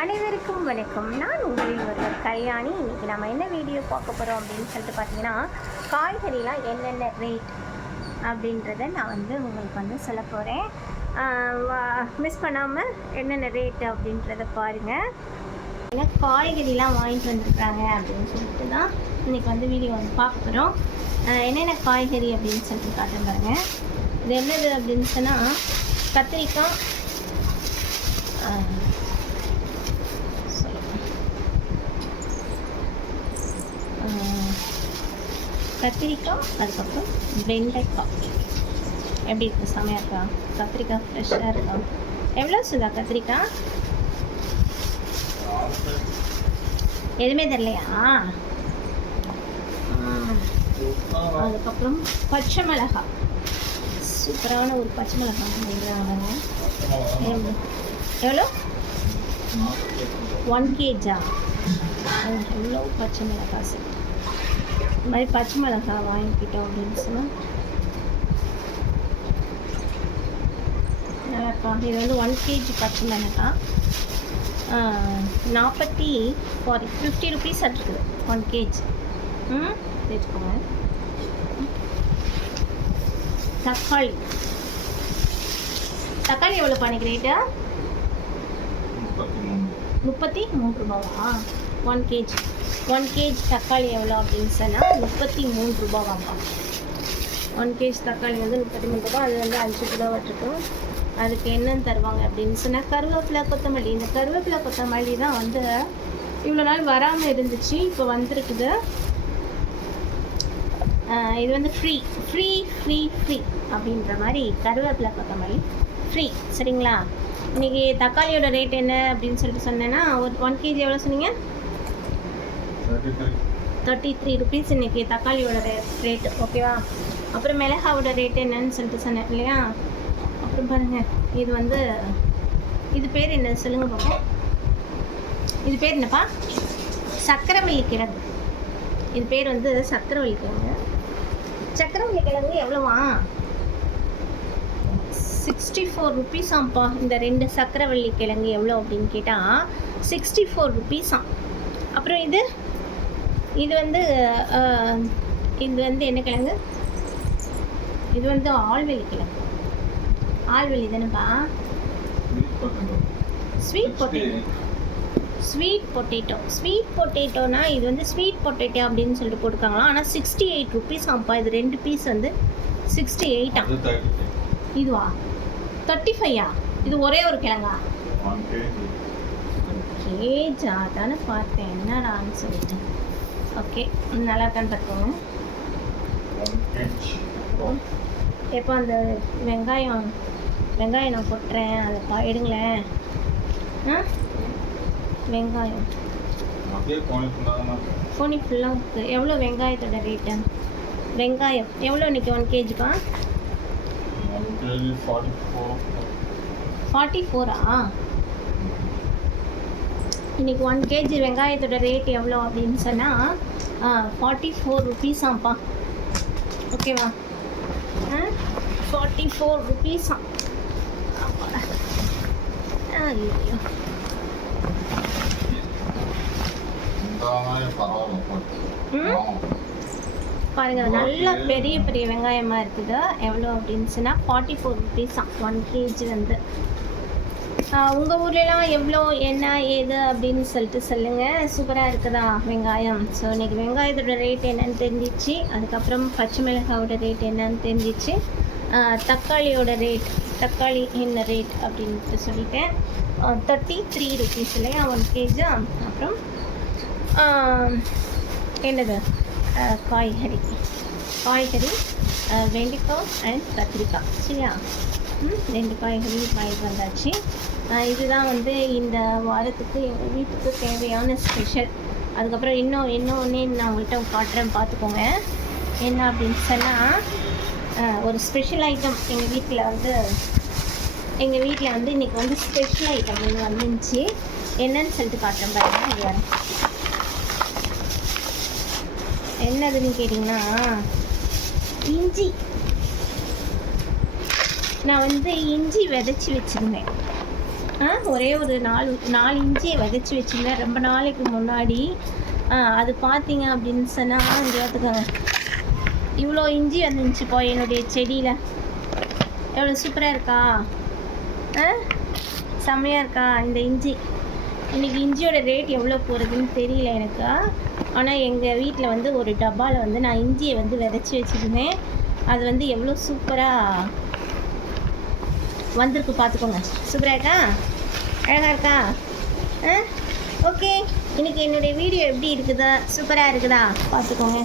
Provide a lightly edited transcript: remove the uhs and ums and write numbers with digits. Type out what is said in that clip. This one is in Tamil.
அனைவருக்கும் வணக்கம். நான் உங்களில் ஒருவர் கல்யாணி. இன்றைக்கி நம்ம என்ன வீடியோ பார்க்க போகிறோம் அப்படின்னு சொல்லிட்டு பார்த்தீங்கன்னா, காய்கறிலாம் என்னென்ன ரேட் அப்படின்றத நான் உங்களுக்கு சொல்ல போகிறேன். மிஸ் பண்ணாமல் என்னென்ன ரேட்டு அப்படின்றத பாருங்கள். ஏன்னா காய்கறிலாம் வாங்கிட்டு வந்துருக்குறாங்க அப்படின்னு சொல்லிட்டு தான் இன்றைக்கி வீடியோ பார்க்க போகிறோம். என்னென்ன காய்கறி அப்படின்னு சொல்லிட்டு காட்டுறேன் பாருங்கள். இது என்னது அப்படின்னு சொன்னால், கத்திரிக்காய், அதுக்கப்புறம் வெண்டைக்காய். எப்படி இருக்குது? செமையாக இருக்கா? கத்திரிக்காய் ஃப்ரெஷ்ஷாக இருக்கா? எவ்வளோ சுதா கத்திரிக்காய்? எதுவுமே தெரியலையா? அதுக்கப்புறம் பச்சை மிளகாய், சூப்பரான ஒரு பச்சை மிளகாய் வாங்குறாங்க. எவ்வளோ? 1 kg. எவ்வளோ பச்சை மிளகாய் செட். இந்த மாதிரி பச்சை மிளகாய் வாங்கிக்கிட்டோம் அப்படின்னு சொன்னால் நல்லா இருக்கும். இது 1 kg பச்சை மிளகாய் 50 rupees இருக்குது 1 kg. வச்சுக்கோங்க. தக்காளி எவ்வளோ பண்ணிக்க ரேட்டு? 33 ரூபாவா? 1 kg தக்காளி எவ்வளோ அப்படின்னு சொன்னால் 33 ரூபாவாப்பா. 1 kg தக்காளி 33 ரூபா. அது 5 கிலோ வச்சுருக்கோம். அதுக்கு என்னன்னு தருவாங்க அப்படின்னு சொன்னால், கருவேப்பிலை, கொத்தமல்லி. இந்த கருவேப்பிலை கொத்தமல்லி தான் இவ்வளோ நாள் வராமல் இருந்துச்சு, இப்போ வந்திருக்குது. இது ஃப்ரீ அப்படின்ற மாதிரி கருவேப்பிலை கொத்தமல்லி ஃப்ரீ. சரிங்களா? இன்றைக்கி தக்காளியோட ரேட் என்ன அப்படின்னு சொல்லிட்டு சொன்னேன்னா, ஒரு 1 kg எவ்வளோ சொன்னீங்க? 33 rupees இன்றைக்கி தக்காளியோட ரேட்டு. ஓகேவா? அப்புறம் மிளகாவோட ரேட் என்னன்னு சொல்லிட்டு சொன்னேன் இல்லையா? அப்புறம் பாருங்கள், இது பேர் என்ன சொல்லுங்கள் பார்ப்போம். இது பேர் என்னப்பா? சக்கரவள்ளி கிழங்கு. இது பேர் சக்கரவள்ளி கிழங்கு. சக்கரவள்ளி கிழங்கு எவ்வளோவா? 64 rupees ஆம்ப்பா. இந்த 2 சக்கரவள்ளி கிழங்கு எவ்வளோ அப்படின்னு கேட்டால் 64 rupees ஆம். அப்புறம் இது என்ன கிழங்கு? இது ஆல்வெள்ளி கிழங்கு. ஆல்வெள்ளி தானேப்பா? ஸ்வீட் பொட்டேட்டோனா இது ஸ்வீட் பொட்டேட்டோ அப்படின்னு சொல்லிட்டு போட்டுருக்காங்களா. ஆனால் 68 rupees ஆம்ப்பா. இது 2 பீஸ் 68 ஆம். இதுவா 35ஆ? இது ஒரே ஒரு கிழங்கா? 1 kg தானே பார்த்தேன், என்னடான்னு சொல்லிட்டு. ஓகே, நல்லா இருக்கான்னு பார்த்துக்கோங்க. எப்போ அந்த வெங்காயம் நான் கொட்டுறேன், அதை எடுங்களேன். வெங்காயம் போனி ஃபுல்லாக இருக்குது. எவ்வளோ வெங்காயத்தோட ரேட்டு? வெங்காயம் எவ்வளோ இன்றைக்கி 1 kgப்பா? 44ஆ? இன்றைக்கி 1 kg வெங்காயத்தோட ரேட் எவ்வளோ அப்படின்னு சொன்னால் 44 rupees ஆம்ப்பா. ஓகேவா? 44 rupees ஆம். ஐயோ, பாருங்க, நல்ல பெரிய வெங்காயமாக இருக்குது. எவ்வளோ அப்படின்னு சொன்னால் 44 rupees ஆம் 1 kg. உங்கள் ஊர்லலாம் எவ்வளோ என்ன ஏது அப்படின்னு சொல்லிட்டு சொல்லுங்கள். சூப்பராக இருக்குதா வெங்காயம்? ஸோ இன்றைக்கி வெங்காயத்தோட ரேட் என்னன்னு தெரிஞ்சிச்சு. அதுக்கப்புறம் பச்சை மிளகாவோட ரேட் என்னன்னு தெரிஞ்சிச்சு. தக்காளி என்ன ரேட் அப்படின்ட்டு சொல்லிட்டேன். 33 rupees இல்லையா 1 kg. அப்புறம் என்னது? காய்கறி வெண்டைக்காய் அண்ட் கத்திரிக்காய். சரியா? 2 காய்கறி வாங்கிட்டு வந்தாச்சு. இதுதான் இந்த வாரத்துக்கு எங்கள் வீட்டுக்கு தேவையான ஸ்பெஷல். அதுக்கப்புறம் இன்னொன்று நான் உங்கள்கிட்ட காட்டுறேன், பார்த்துக்கோங்க. என்ன அப்படின்னு சொன்னால், ஒரு ஸ்பெஷல் ஐட்டம் எங்கள் வீட்டில் இன்றைக்கி ஸ்பெஷல் ஐட்டம் வந்துச்சு. என்னன்னு சொல்லிட்டு காட்டுறேன் பாருங்கள். இது வரேன். என்னதுன்னு கேட்டிங்கன்னா, இஞ்சி. நான் இஞ்சி விதைச்சி வச்சுருந்தேன். ஒரே ஒரு 4 இஞ்சியை விதைச்சி வச்சுருந்தேன் ரொம்ப நாளைக்கு முன்னாடி. அது பார்த்தீங்க அப்படின்னு சொன்னால் இங்கே பார்த்துக்கோங்க, இவ்வளோ இஞ்சி வந்துருந்துச்சுப்பா என்னுடைய செடியில். எவ்வளோ சூப்பராக இருக்கா, செம்மையாக இருக்கா இந்த இஞ்சி. இன்றைக்கி இஞ்சியோட ரேட் எவ்வளோ போகிறதுன்னு தெரியல எனக்கு. ஆனால் எங்கள் வீட்டில் வந்து ஒரு டப்பாவில் வந்து நான் இஞ்சியை வந்து விதைச்சி வச்சுருந்தேன். அது வந்து எவ்வளோ சூப்பராக வந்திருக்கு பார்த்துக்கோங்க. சூப்பராக இருக்கா, அழகாக இருக்கா? ஓகே, இன்றைக்கி என்னுடைய வீடியோ எப்படி இருக்குதா, சூப்பராக இருக்குதா பார்த்துக்கோங்க.